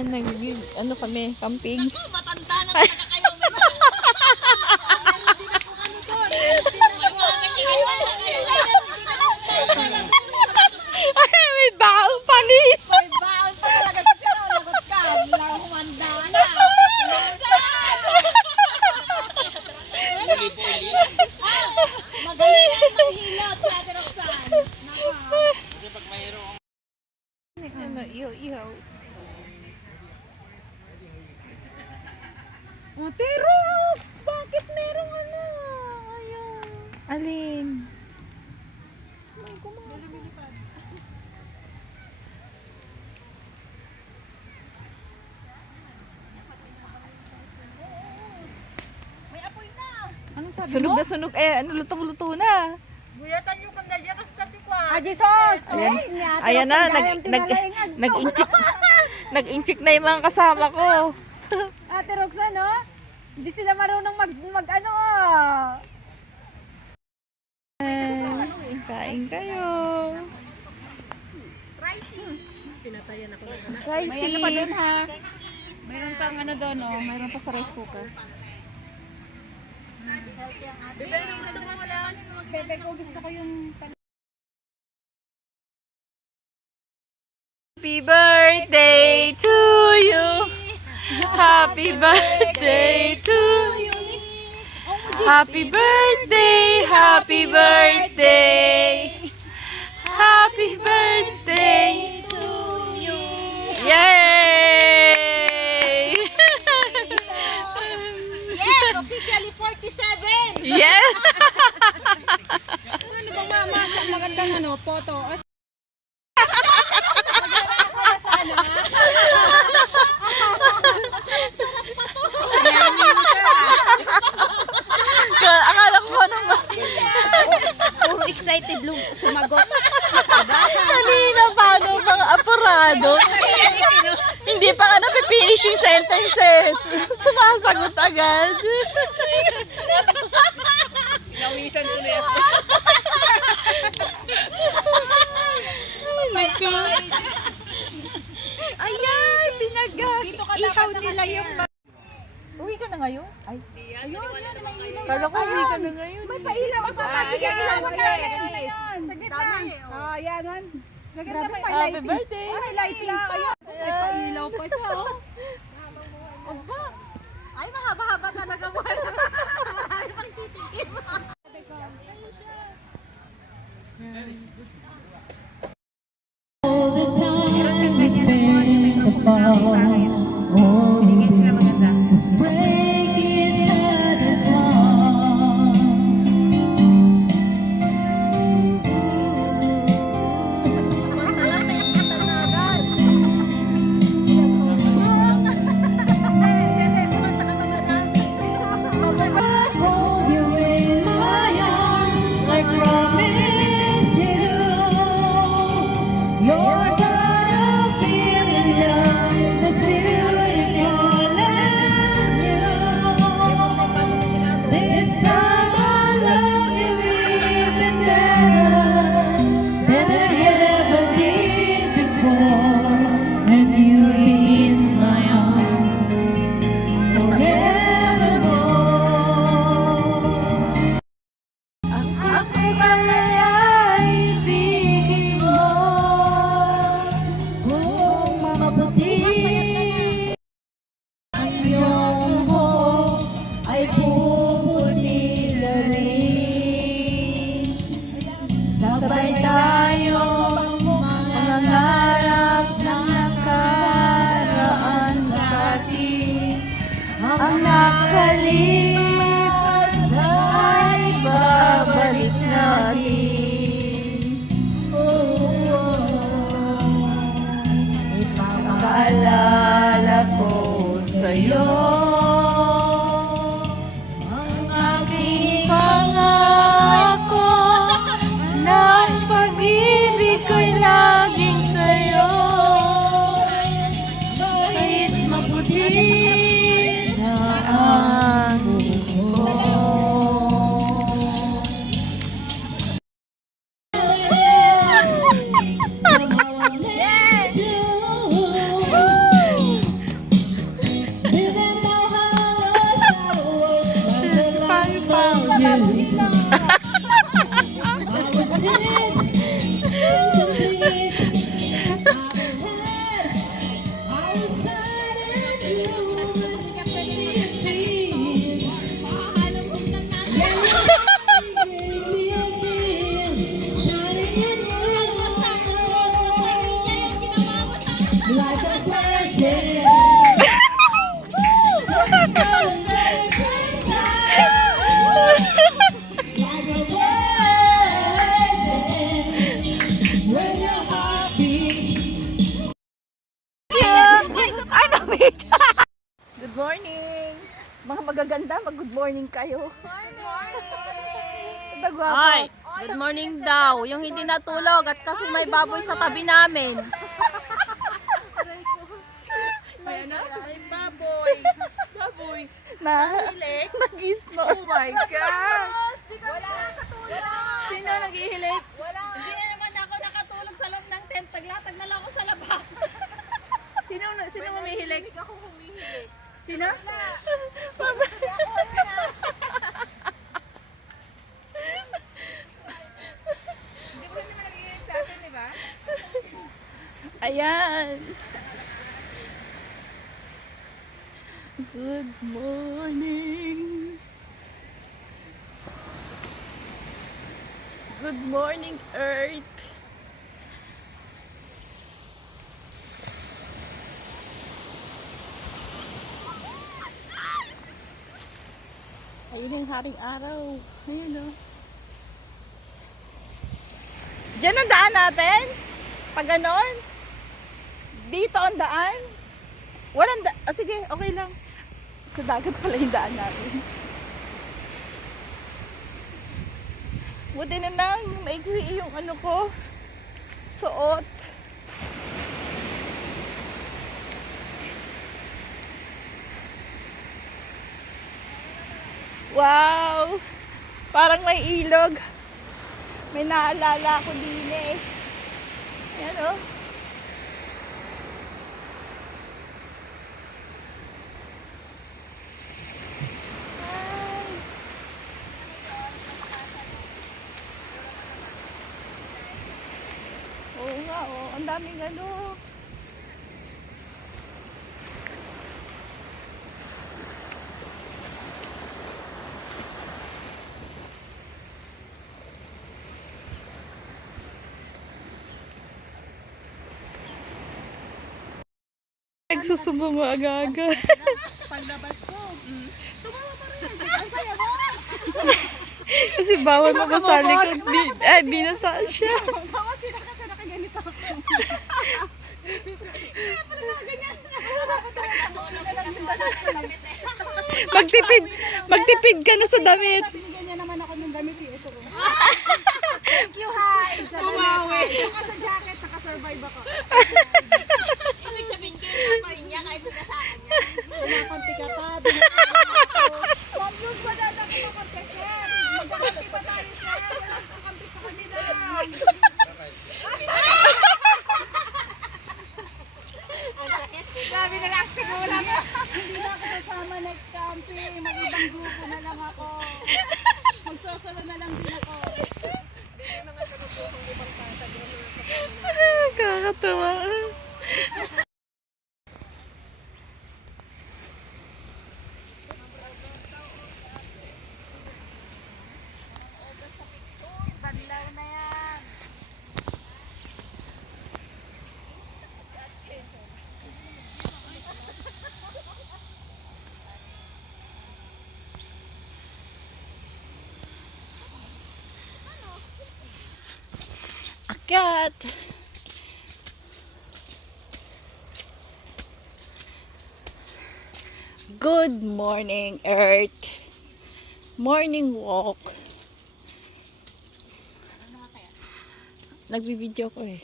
Ayan, ano kami, camping. Matanda na talaga kayo. Ay, may baon pa ni. May baon pa talaga sa sila. Lagot ka. Lang humanda na. Magaling yan maghilot sa Ate Roxanne. Kasi pag mayroong Ano, ihaw. Ate Rox! Bakit merong ano? Ayun. Alin? May kumapit. May apoy na. Anong sabi Sunog na sunog. Ano, lutong-luto na. Buyatan yung kandalya kasi katikwa. Ah, Jesus! Ayan, ayan na, nag-inchik na yung mga kasama ko. Ate Roxanne, no? Hindi sila marunong mag-ano, Kain kayo. Pinatayan ako ng anak. May ano pa dun, ha? Mayroon pang ano doon, oh. Mayroon pa sa rice cooker. Bebe, gusto mo wala? Bebe ko, gusto ko yung... Happy birthday to you. Happy birthday to you. Happy birthday, happy birthday. Happy birthday to you. Yay! Yes! Officially 47! Yes! Ano bang mama? Sa magandang ano, photo? Akala ko anong Puro excited sumagot. kanina paano bang apurado? Hindi pa nga napipinish yung sentences. Sumasagot agad. Nawisan ko na yan. Oh my God. Ayan, pinag-ihaw nila yung... Uwi ka na ngayon? Ay, Ayun, yan, may ilaw. kala ko uwi ka na ngayon. May pailaw. Sige, ilaw mo na. Sige na. Ah, yan man. Maganda may Happy lighting. birthday. May lighting pa. May pailaw pa siya, oh. Aba. Ay, mahaba-haba talaga mo. Marami pang titikim. Hold you in my arms, I promise you. mainit. Good morning. Mga magaganda, mag-good morning kayo. Ay, good morning daw. Yung hindi natulog at kasi may baboy sa tabi namin. May baboy. Baboy. Nag-isno. Oh my God. Wala nakatulog. Sino nag-ihilik? Wala. Hindi na naman ako nakatulog sa loob ng tent. Taglatag na lang ako sa labas. Sino humihilik? Hindi ako humihilig. Sino? Hindi mo naman nagigilig sa atin, di ba? Ayan. Good morning. Good morning, Earth. Ayun yung haring araw. Ayun o. Diyan ang daan natin? Pag ganon? Dito ang daan? Walang sige, okay lang. Sa dagat pala yung daan natin. Buti na lang, maigwi yung ano ko. Suot. Wow! Parang may ilog. May naalala ako din eh. Ayan o. Oo nga o. Ang daming ano. Nagsusubo mo aga-aga. Paglabas ko, tumawa pa rin. Ang saya mo. Kasi bawal mo sa likod. Binasa siya. Tawa sila kasi nakaganito ako. Kaya pala nakaganyan. Magtipid ka na sa damit. Binigyan niya naman ako ng damit eh. Ito. Thank you, hi. Sa saka sa jacket, nakasurvive ako. Ibig sabihin kayo na pa rin niya kahit sa kanya. Pinakampi ka pa. Ma'am Luz, wala na ako makampi, sir. Magkakampi ba tayo, sir? Wala akong makampi sa kanila. Sabi na lang, siguro lang. Hindi na ako sasama next camping. Mag-ibang grupo na lang ako. Magsosolo na lang din ako. Kakatawa. Banlaw na yan. Akyat. Good morning, Earth. Morning walk. Nagbibideo ko eh.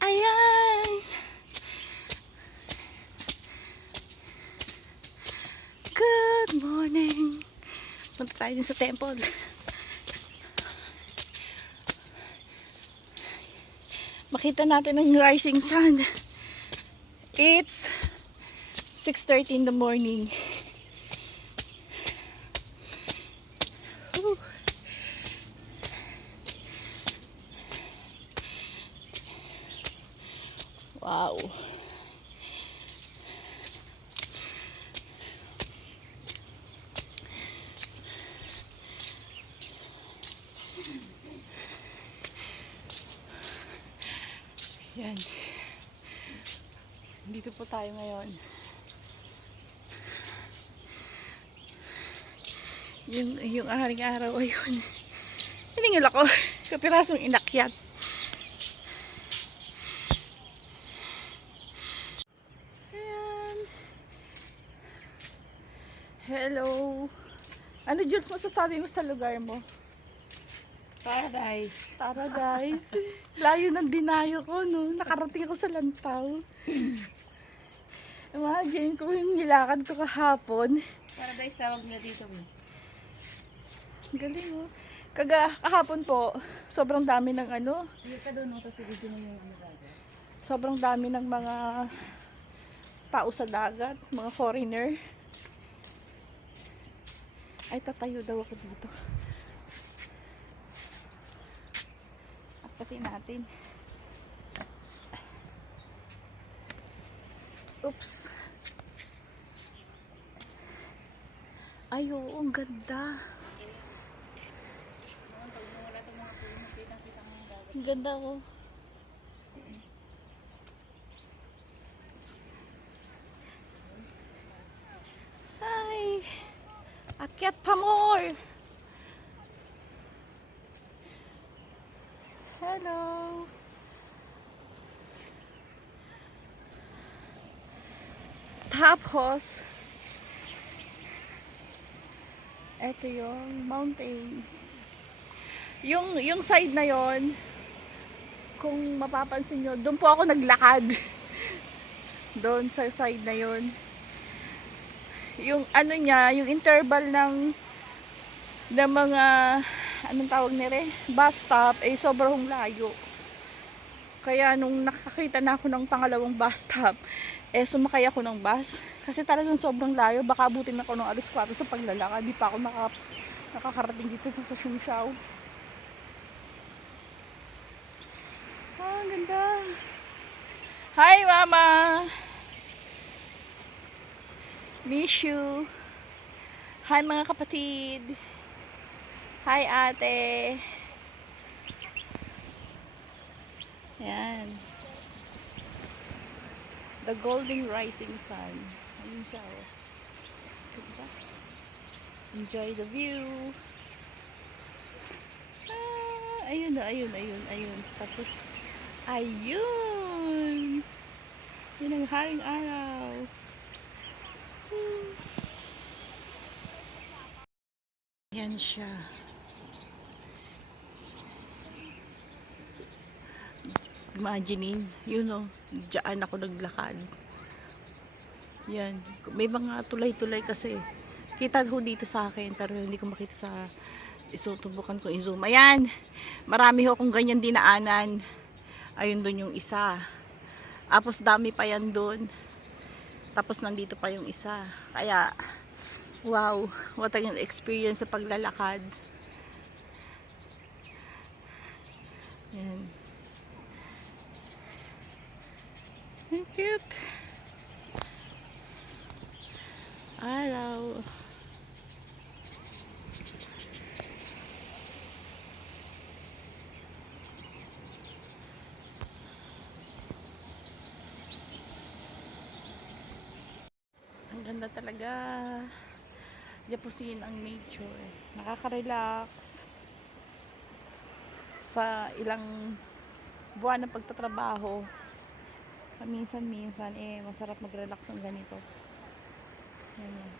Ayan. Good morning. Punta tayo dun sa temple. Makita natin ang rising sun. It's 6:30 in the morning. Whew. Wow. Yan. Dito po tayo ngayon. Yung aring araw ayun. Hiningil ako. Kapirasong inak. akyat. Ayan. Hello. Ano, Jules, masasabi mo sa lugar mo? Paradise. Tara guys. Layo ng dinayo ko, no? Nakarating ako sa Lantaw. Imagine ko yung nilakad ko kahapon. Paradise tawag nila dito. Ang galing, oh. Kahapon po, sobrang dami ng ano, Hindi ka doon, no? Tapos ibigin mo yung ano dagat. sobrang dami ng mga tao sa dagat, mga foreigner. Ay, tatayo daw ako dito. Akyatin natin. Oops. Ay, oo, ang ganda. Ang ganda, oh. Hi. Akyat pa more. Hello. Tapos, eto yung mountain. Yung side na yon, kung mapapansin nyo, doon po ako naglakad. Doon sa side na yon. Yung ano niya, yung interval ng mga, anong tawag nila, bus stop, eh sobrang layo. Kaya nung nakakita na ako ng pangalawang bus stop, eh sumakay ako ng bus. Kasi talagang sobrang layo, baka abutin ako ng alas 4 sa paglalakad. Di pa ako nakakarating dito sa Sumshaw. Ah, ang ganda. Hi, Mama! Miss you. Hi, mga kapatid. Hi, ate. Yan. The golden rising sun. Ayun siya, oh. Diba? Enjoy the view. Ah, ayun na, ayun. Tapos, ayun. Yun ang haring araw. Yan siya. Imaginein, yun o, diyan ako naglakad. Yan, may mga tulay-tulay kasi. Kita ko dito sa akin, pero hindi ko makita sa isutubukan ko i-zoom. Ayan, marami ho akong ganyan dinaanan. Ayun doon yung isa. Tapos dami pa yan doon. Tapos nandito pa yung isa. Kaya, wow, what an experience sa paglalakad. Yan. Ang cute. Araw. Ang ganda talaga. Diyan ang nature. Nakaka-relax. Sa ilang buwan ng pagtatrabaho, minsan-minsan masarap mag-relax ng ganito. Ayan.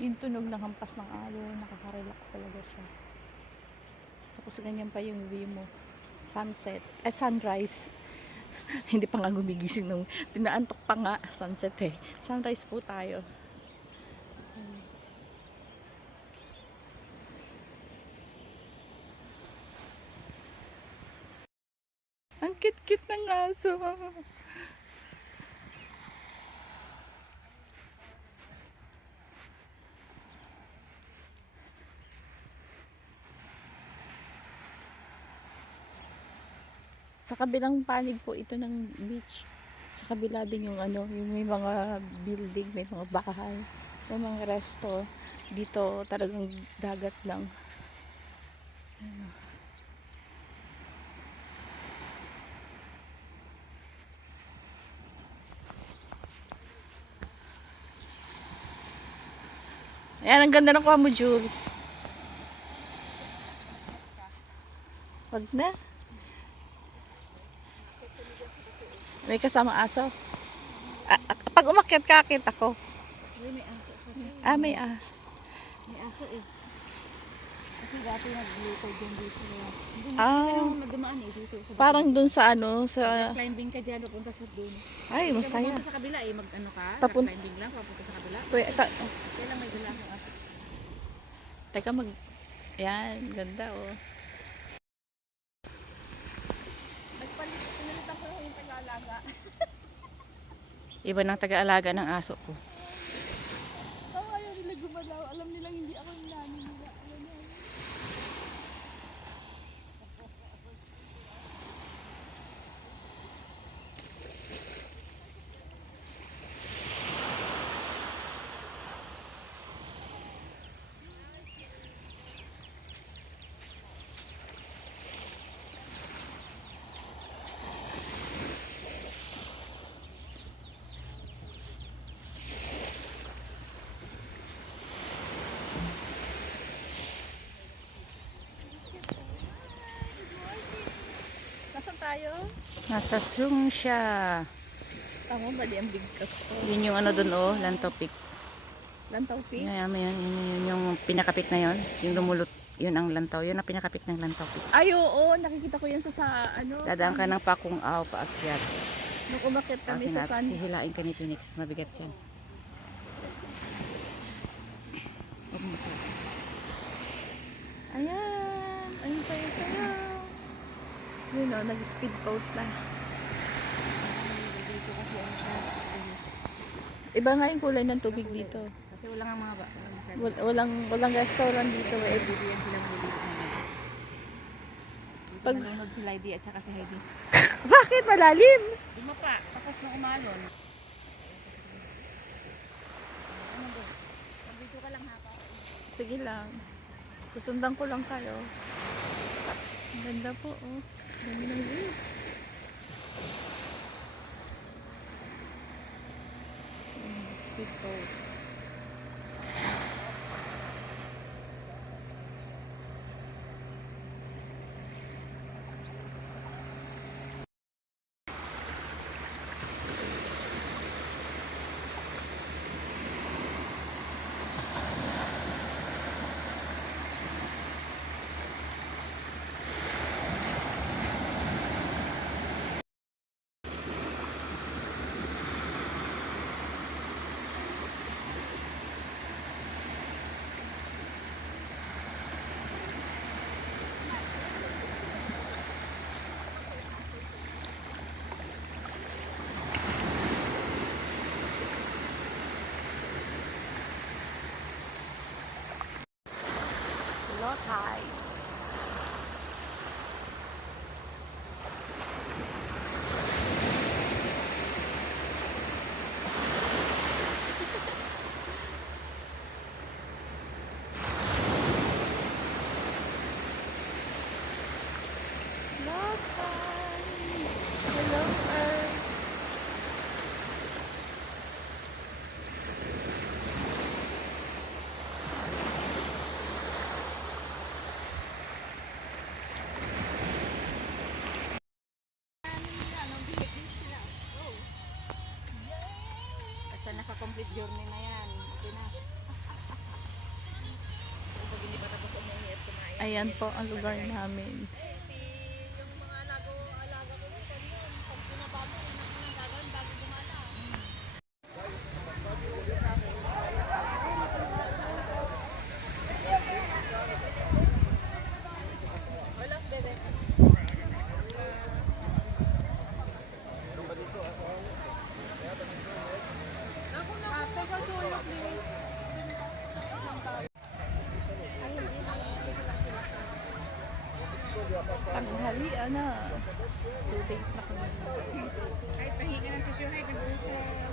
Yung tunog ng hampas ng alon, nakaka-relax talaga siya. Tapos ganyan pa yung view mo. Sunset, sunrise. Hindi pa nga gumigising nung tinaantok pa nga sunset eh. Sunrise po tayo. Ang cute-cute ng aso. Sa kabilang panig po ito ng beach. Sa kabila din yung ano, yung may mga building, may mga bahay, may mga resto. Dito talagang dagat lang. Ano. Ayan, ang ganda ng kuha mo, Jules. Wag na. May kasama aso. Pag umakyat ka, akit ako. May aso kasi. May May aso eh. Kasi dati nagluto dyan dito. Hindi Ah. na dumaan eh dito. Sa Parang dun sa ano, sa... climbing ka dyan, papunta sa doon. Ay, masaya. Papunta sa kabila eh, mag-ano ka, Tapon- climbing lang, papunta sa kabila. Kailan may dala akong aso. Teka, Yan, ganda oh. Pinalitan ko yung taga-alaga. Iba ng taga-alaga ng aso ko. Ayaw nila gumalaw. Alam nilang hindi ako yung nanay nila. Alam niya. Nasaan tayo? Nasa Zoom siya. Tama ba di ang bigkas ko? Yun yung ano dun oh, Lantopik. Lantaw Peak? Yun yung pinakapik na yun. Yung lumulot, yun ang lantaw. Yun ang pinakapik ng Lantopik. Ay, oo. Nakikita ko yan sa ano. Dadaan ka ng Pakong Aw, paakyat. Nung umakit kami sa sun. Hihilain ka ni Phoenix. Mabigat yan. Ayan. Ayun, sayo-sayo. Yun o, nag-speed boat na. Dito kasi ano siya. Iba nga yung kulay ng tubig dito. Kasi wala nga mga Walang restaurant dito eh. Bibigyan sila mga dito. Pag- Nanonood si Lady at saka si Heidi. Bakit? Malalim? Lima pa. Tapos nung umalon. Dito ka lang hapa. Sige lang. Susundan ko lang kayo. Ang ganda po oh. Dami ng view. Speed boat. Low tide. Low tide. Hello, Earth. Basta naka-complete journey na yan. Okay na. Pag hindi pa tapos umuwi at kumain. Ayan po ang lugar namin. Yung mga alaga ko yun, pag pinaba mo, yung gagawin bago gumala. Tanghalian na. 2 days na kami. Kahit pahinga ng tissue, kahit nag-uso.